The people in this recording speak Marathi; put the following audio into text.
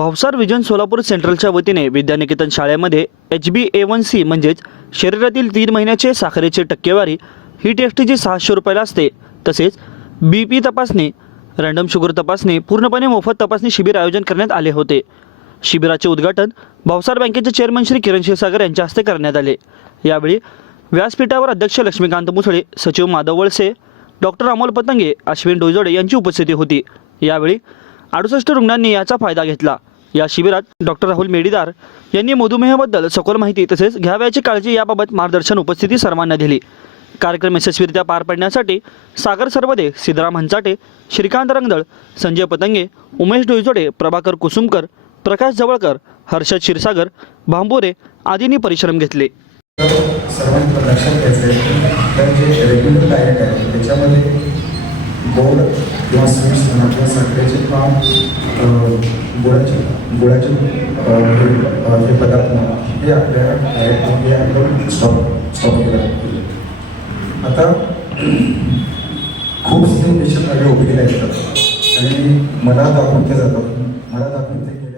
भावसार विजन सोलापूर सेंट्रलच्या वतीने विद्यानिकेतन शाळेमध्ये H B A one C म्हणजेच शरीरातील तीन महिन्याचे साखरेची टक्केवारी ही टेस्ट जी सहाशे रुपयाला असते तसेच बी पी तपासणी रँडम शुगर तपासणी पूर्णपणे मोफत तपासणी शिबिर आयोजन करण्यात आले होते. शिबिराचे उद्घाटन भावसार बँकेचे चेअरमन श्री किरण क्षीरसागर यांच्या हस्ते करण्यात आले. यावेळी व्यासपीठावर अध्यक्ष लक्ष्मीकांत मुसळे सचिव माधव वळसे डॉक्टर अमोल पतंगे अश्विन डोजोडे यांची उपस्थिती होती. यावेळी अडुसष्ट रुग्णांनी याचा फायदा घेतला. या शिबिरात डॉक्टर राहुल मेडीदार यांनी मधुमेहाबद्दल सखोल माहिती तसेच घ्यावयाची काळजी याबाबत मार्गदर्शन उपस्थिती सर्वांना दिली. कार्यक्रम यशस्वीरित्या पार पाडण्यासाठी सागर सरवदे सिद्धराम हंचाटे श्रीकांत रंगदळ संजय पतंगे उमेश डोईजोडे प्रभाकर कुसुमकर प्रकाश जवळकर हर्षद क्षीरसागर भांबोरे आदींनी परिश्रम घेतले. लक्षात घ्यायचं जे रेग्युलर डायट आहे त्याच्यामध्ये गोड किंवा स्वीट्स म्हणा किंवा साखरेचे गुळाचे गुळाचे हे पदार्थ हे आपल्या डायटमध्ये आपण स्टॉप स्टॉप केलं. आता खूप सिंग पेशंट आले उभे केले येतात आणि मला दाखवून ते जातात मला दाखवून ते